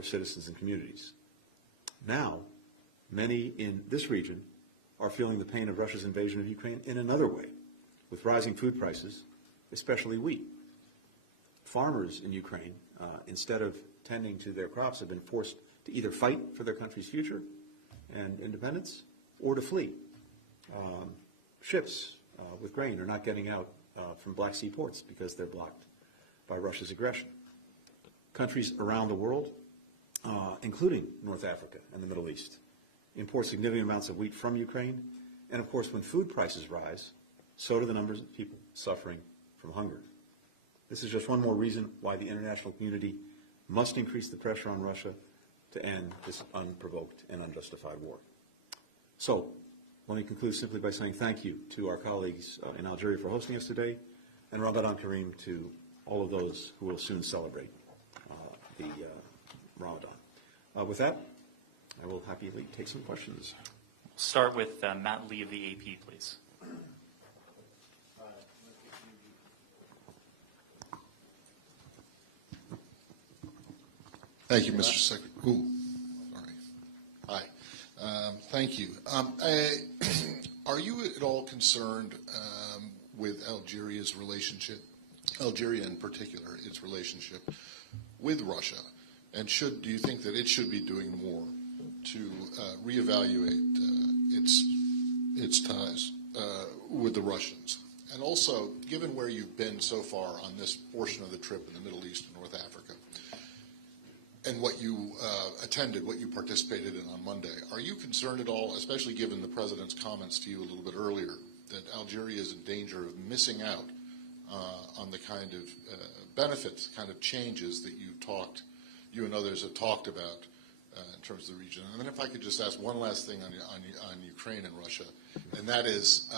for citizens and communities. Now, many in this region are feeling the pain of Russia's invasion of Ukraine in another way, with rising food prices, especially wheat. Farmers in Ukraine, instead of tending to their crops, have been forced to either fight for their country's future and independence or to flee. Ships with grain are not getting out from Black Sea ports because they're blocked by Russia's aggression. Countries around the world, including North Africa and the Middle East, import significant amounts of wheat from Ukraine. And of course, when food prices rise, so do the numbers of people suffering from hunger. This is just one more reason why the international community must increase the pressure on Russia to end this unprovoked and unjustified war. So, let me conclude simply by saying thank you to our colleagues in Algeria for hosting us today, and Ramadan Kareem to all of those who will soon celebrate the Ramadan. With that, I will happily take some questions. We'll start with Matt Lee of the AP, please. Thank you, Mr. Secretary. Sorry. Hi. Thank you. Are you at all concerned with Algeria's relationship, Algeria in particular, its relationship with Russia? And do you think that it should be doing more to reevaluate its ties with the Russians? And also, given where you've been so far on this portion of the trip in the Middle East and North Africa, and what you attended, what you participated in on Monday, are you concerned at all, especially given the President's comments to you a little bit earlier, that Algeria is in danger of missing out on the kind of benefits, kind of changes that you and others have talked about in terms of the region? And then if I could just ask one last thing on Ukraine and Russia, and that is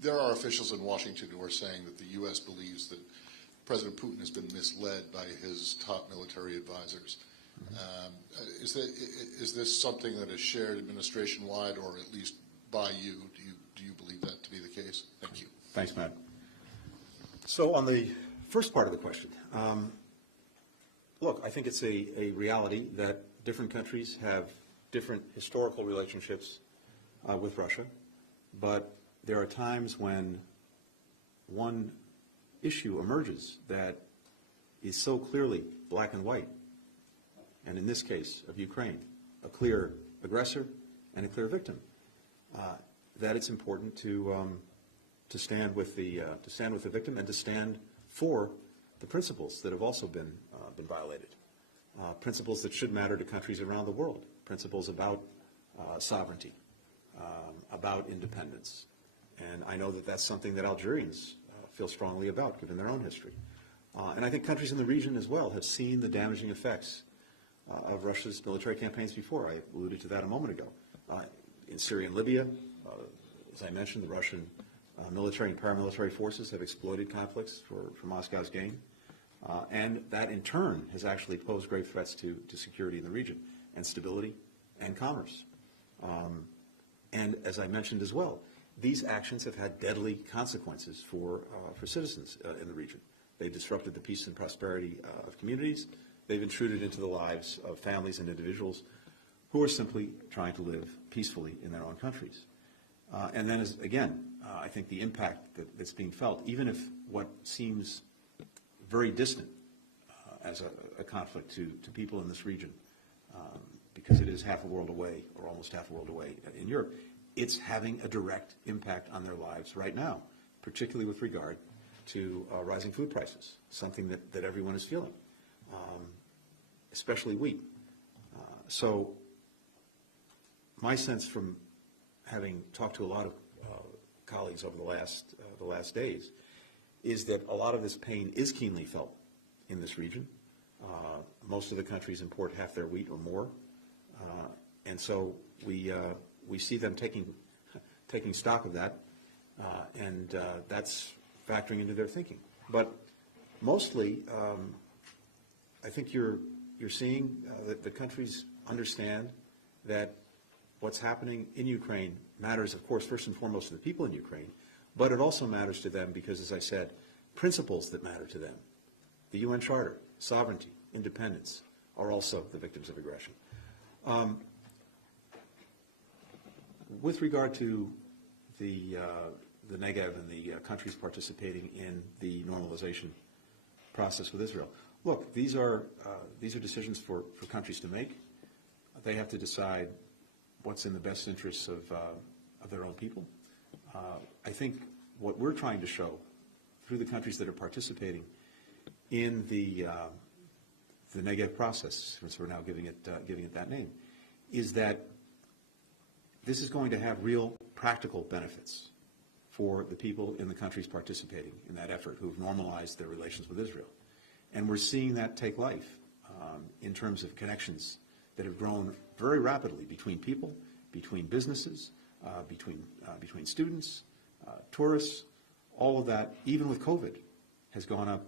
there are officials in Washington who are saying that the U.S. believes that President Putin has been misled by his top military advisors. Is this something that is shared administration-wide, or at least by you? Do you believe that to be the case? Thank you. Thanks, Matt. So on the first part of the question, look, I think it's a reality that different countries have different historical relationships with Russia, but there are times when one issue emerges that is so clearly black and white, and in this case of Ukraine, a clear aggressor and a clear victim, that it's important to stand with the victim and to stand for the principles that have also been violated, principles that should matter to countries around the world, principles about sovereignty, about independence, and I know that that's something that Algerians feel strongly about, given their own history. And I think countries in the region as well have seen the damaging effects of Russia's military campaigns before. I alluded to that a moment ago. In Syria and Libya, as I mentioned, the Russian military and paramilitary forces have exploited conflicts for Moscow's gain. And that, in turn, has actually posed grave threats to security in the region and stability and commerce. And as I mentioned as well, these actions have had deadly consequences for citizens in the region. They've disrupted the peace and prosperity of communities. They've intruded into the lives of families and individuals who are simply trying to live peacefully in their own countries. And then, again, I think the impact that's being felt, even if what seems very distant as a conflict to people in this region, because it is half a world away, or almost half a world away in Europe, it's having a direct impact on their lives right now, particularly with regard to rising food prices, something that everyone is feeling, especially wheat. So my sense from having talked to a lot of colleagues over the last days is that a lot of this pain is keenly felt in this region. Most of the countries import half their wheat or more, and so we see them taking stock of that, and that's factoring into their thinking. But mostly, I think you're seeing that the countries understand that what's happening in Ukraine matters, of course, first and foremost to the people in Ukraine, but it also matters to them because, as I said, principles that matter to them, the UN Charter, sovereignty, independence, are also the victims of aggression. With regard to the Negev and the countries participating in the normalization process with Israel, look, these are decisions for countries to make. They have to decide what's in the best interests of their own people. I think what we're trying to show through the countries that are participating in the Negev process, since we're now giving it that name, is that this is going to have real practical benefits for the people in the countries participating in that effort who've normalized their relations with Israel. And we're seeing that take life in terms of connections that have grown very rapidly between people, between businesses, between students, tourists. All of that, even with COVID, has gone up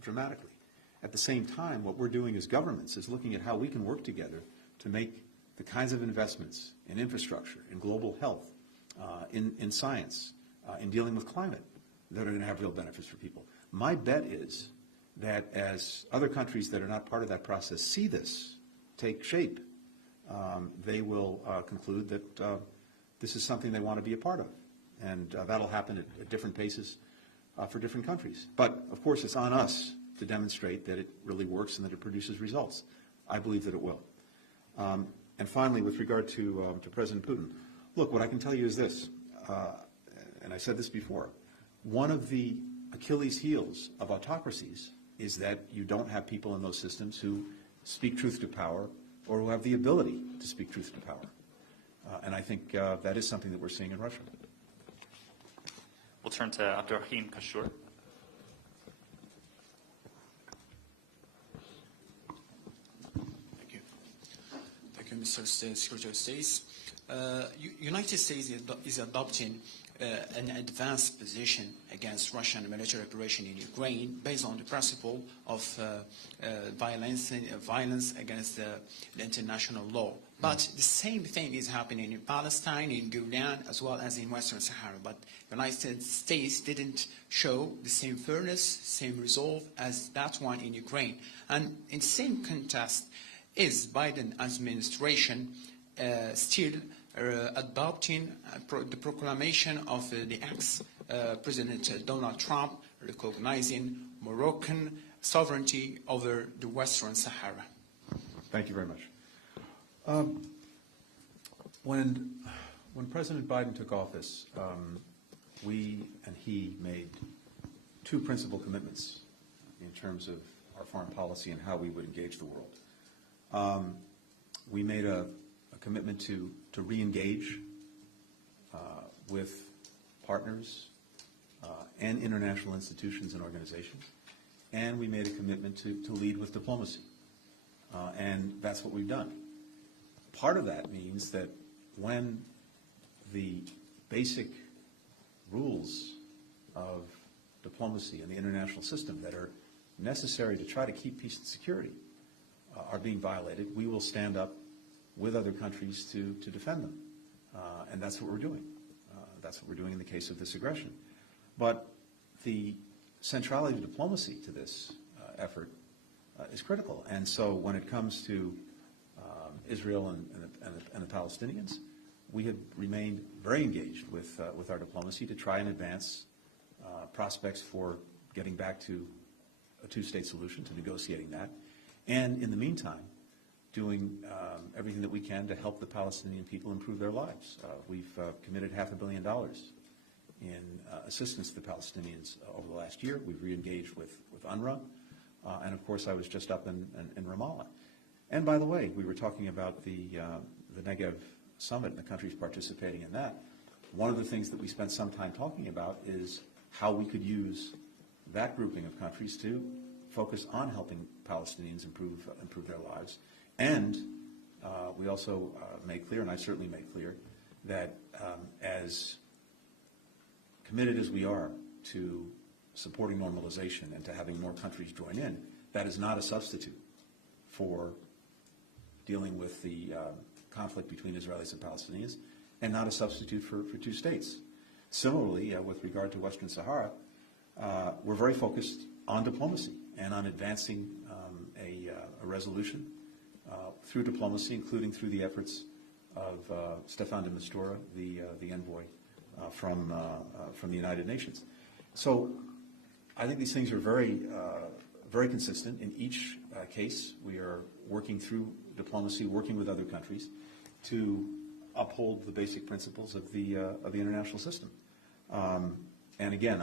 dramatically. At the same time, what we're doing as governments is looking at how we can work together to make the kinds of investments in infrastructure, in global health, in science, in dealing with climate that are going to have real benefits for people. My bet is that as other countries that are not part of that process see this take shape, they will conclude that this is something they want to be a part of. And that'll happen at different paces for different countries. But, of course, it's on us to demonstrate that it really works and that it produces results. I believe that it will. And finally, with regard to President Putin, look, what I can tell you is this, and I said this before, one of the Achilles heels of autocracies is that you don't have people in those systems who speak truth to power or who have the ability to speak truth to power. And I think that is something that we're seeing in Russia. We'll turn to Abdurrahim Kashur. Thank you. Thank you, Mr. Secretary of State. United States is adopting an advanced position against Russian military operation in Ukraine based on the principle of violence against the international law. But the same thing is happening in Palestine, in Golan, as well as in Western Sahara. But the United States didn't show the same fairness, same resolve as that one in Ukraine. And in the same context, is Biden administration still adopting the proclamation of the ex-President Donald Trump recognizing Moroccan sovereignty over the Western Sahara? Thank you very much. When President Biden took office, we and he made two principal commitments in terms of our foreign policy and how we would engage the world. We made a commitment to re-engage with partners and international institutions and organizations, and we made a commitment to lead with diplomacy. And that's what we've done. Part of that means that when the basic rules of diplomacy and the international system that are necessary to try to keep peace and security are being violated, we will stand up with other countries to defend them. And that's what we're doing. That's what we're doing in the case of this aggression. But the centrality of diplomacy to this effort is critical. And so when it comes to Israel and the Palestinians, we have remained very engaged with our diplomacy to try and advance prospects for getting back to a two-state solution, to negotiating that. And in the meantime, doing everything that we can to help the Palestinian people improve their lives. We've committed $500 million in assistance to the Palestinians over the last year. We've re-engaged with UNRWA. And of course, I was just up in Ramallah. And by the way, we were talking about the Negev Summit and the countries participating in that. One of the things that we spent some time talking about is how we could use that grouping of countries to focus on helping Palestinians improve their lives. And we also made clear, and I certainly made clear, that as committed as we are to supporting normalization and to having more countries join in, that is not a substitute for dealing with the conflict between Israelis and Palestinians, and not a substitute for two states. Similarly, with regard to Western Sahara, we're very focused on diplomacy and on advancing a resolution through diplomacy, including through the efforts of Staffan de Mistura, the envoy from the United Nations. So I think these things are very consistent. In each case, we are working through diplomacy, working with other countries to uphold the basic principles of the international system. And again,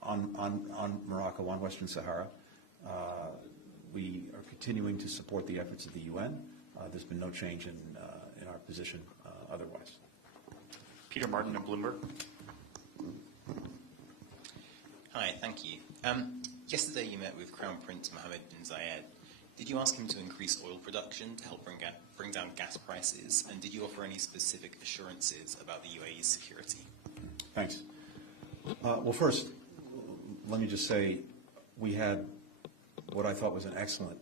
on Morocco, on Western Sahara, we are continuing to support the efforts of the UN. There's been no change in our position otherwise. Peter Martin of Bloomberg. Hi, thank you. Yesterday you met with Crown Prince Mohammed bin Zayed. Did you ask him to increase oil production to help bring down gas prices? And did you offer any specific assurances about the UAE's security? Thanks. Well, first, let me just say we had what I thought was an excellent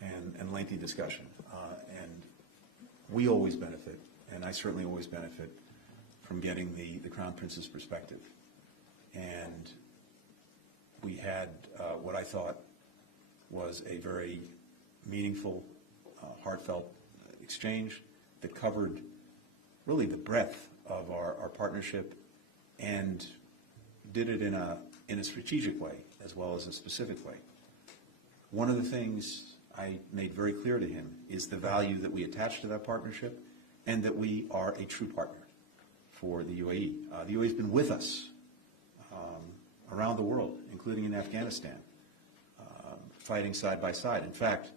and lengthy discussion. And we always benefit, and I certainly always benefit, from getting the Crown Prince's perspective. And we had what I thought was a very meaningful, heartfelt exchange that covered really the breadth of our partnership and did it in a strategic way as well as a specific way. One of the things I made very clear to him is the value that we attach to that partnership and that we are a true partner for the UAE. The UAE has been with us around the world, including in Afghanistan, fighting side by side. In fact,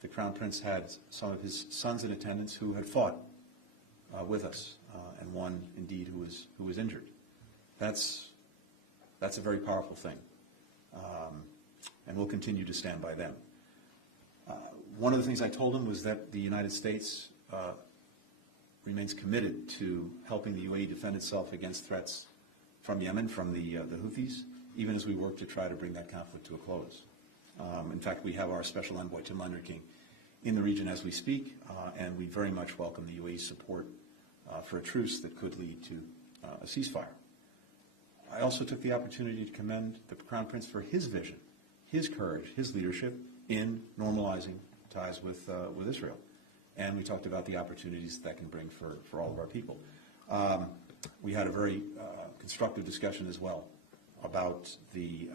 the Crown Prince had some of his sons in attendance who had fought with us, and one indeed who was injured. That's a very powerful thing, and we'll continue to stand by them. One of the things I told him was that the United States remains committed to helping the UAE defend itself against threats from Yemen, from the Houthis, even as we work to try to bring that conflict to a close. In fact, we have our special envoy, Tim Lenderking, in the region as we speak, and we very much welcome the UAE's support for a truce that could lead to a ceasefire. I also took the opportunity to commend the Crown Prince for his vision, his courage, his leadership in normalizing ties with Israel. And we talked about the opportunities that can bring for all of our people. We had a very constructive discussion as well about the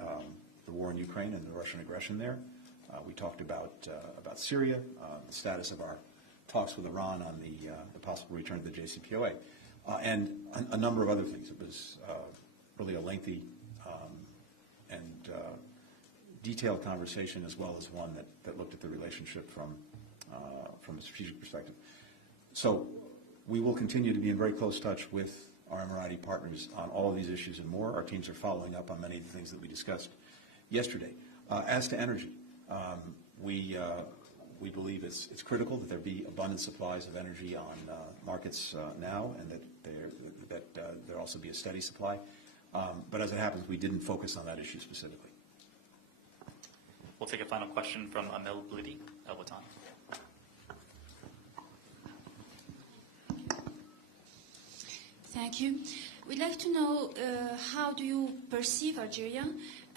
war in Ukraine and the Russian aggression there. We talked about Syria, the status of our talks with Iran on the possible return to the JCPOA, and a number of other things. It was really a lengthy and detailed conversation, as well as one that looked at the relationship from a strategic perspective. So we will continue to be in very close touch with our Emirati partners on all of these issues and more. Our teams are following up on many of the things that we discussed yesterday. As to energy, we believe it's critical that there be abundant supplies of energy on markets now, and that there also be a steady supply. But as it happens, we didn't focus on that issue specifically. We'll take a final question from Amel Blidi, El Watan. Thank you. We'd like to know how do you perceive Algeria,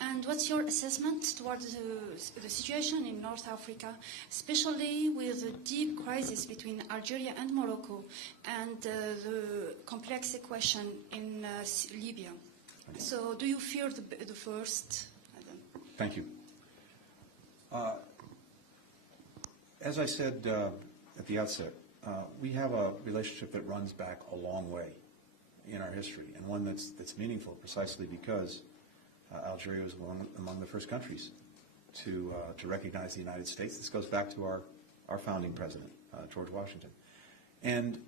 and what's your assessment towards the situation in North Africa, especially with the deep crisis between Algeria and Morocco, and the complex question in Libya. So do you fear the first? Thank you. As I said at the outset, we have a relationship that runs back a long way in our history, and one that's meaningful precisely because Algeria was among the first countries to recognize the United States. This goes back to our founding president, George Washington. And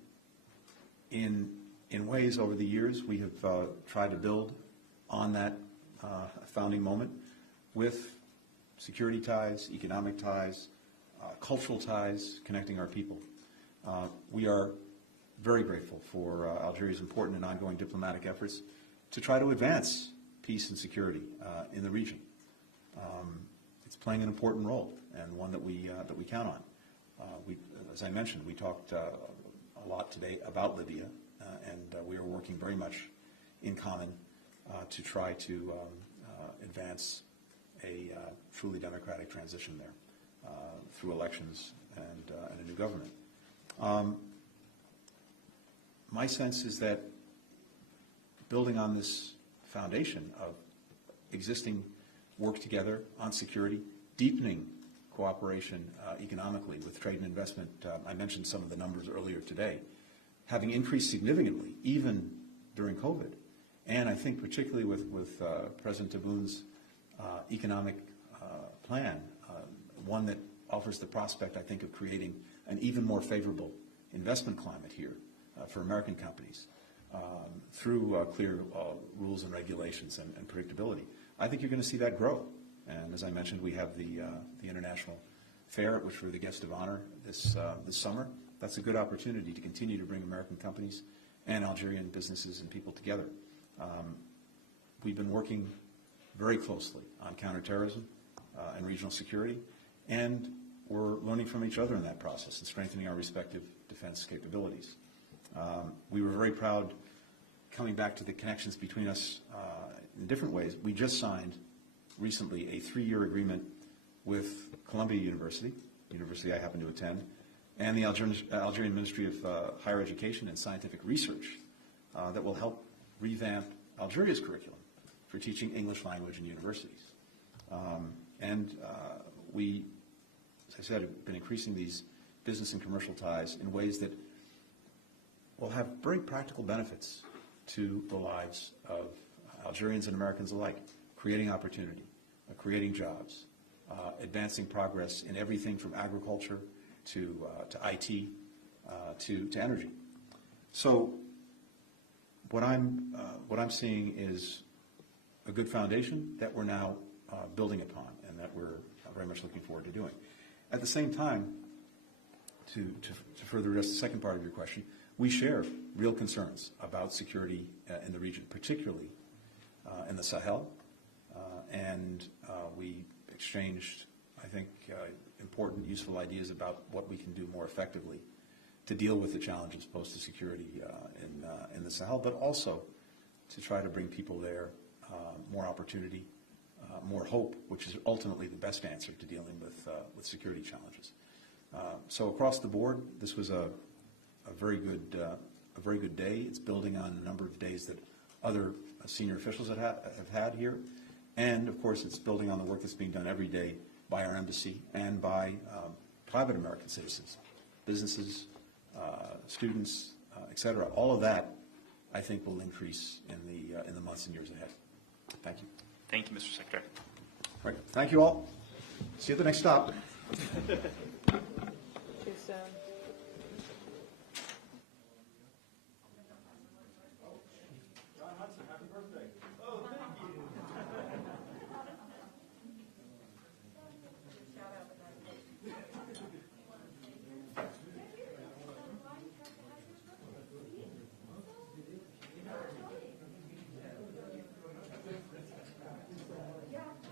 in ways over the years, we have tried to build on that founding moment with security ties, economic ties, cultural ties, connecting our people. We are very grateful for Algeria's important and ongoing diplomatic efforts to try to advance peace and security in the region. It's playing an important role, and one that we count on. As I mentioned, we talked a lot today about Libya, and we are working very much in common to try to advance a truly democratic transition there through elections and new government. My sense is that building on this foundation of existing work together on security, deepening cooperation economically with trade and investment, I mentioned some of the numbers earlier today, having increased significantly even during COVID. And I think particularly with President Tebboun's economic plan, one that offers the prospect, I think, of creating an even more favorable investment climate here for American companies through clear rules and regulations and predictability. I think you're going to see that grow. And as I mentioned, we have the International Fair, at which we're the guest of honor this summer. That's a good opportunity to continue to bring American companies and Algerian businesses and people together. We've been working very closely on counterterrorism and regional security, and we're learning from each other in that process and strengthening our respective defense capabilities. We were very proud, coming back to the connections between us in different ways. We just signed recently a 3-year agreement with Columbia University I happen to attend, and the Algerian Ministry of Higher Education and Scientific Research that will help revamp Algeria's curriculum for teaching English language in universities. We, as I said, have been increasing these business and commercial ties in ways that will have very practical benefits to the lives of Algerians and Americans alike, creating opportunity, creating jobs, advancing progress in everything from agriculture to IT to energy. So what I'm seeing is a good foundation that we're now building upon, and that we're very much looking forward to doing. At the same time, to further address the second part of your question, we share real concerns about security in the region, particularly in the Sahel, and we exchanged, I think, important, useful ideas about what we can do more effectively to deal with the challenges posed to security in the Sahel, but also to try to bring people there more opportunity, more hope, which is ultimately the best answer to dealing with security challenges. So across the board, this was a very good day. It's building on a number of days that other senior officials have had here, and of course, it's building on the work that's being done every day by our embassy and by private American citizens, businesses, students, et cetera. All of that, I think, will increase in the months and years ahead. Thank you. Thank you, Mr. Secretary. All right. Thank you all. See you at the next stop. Is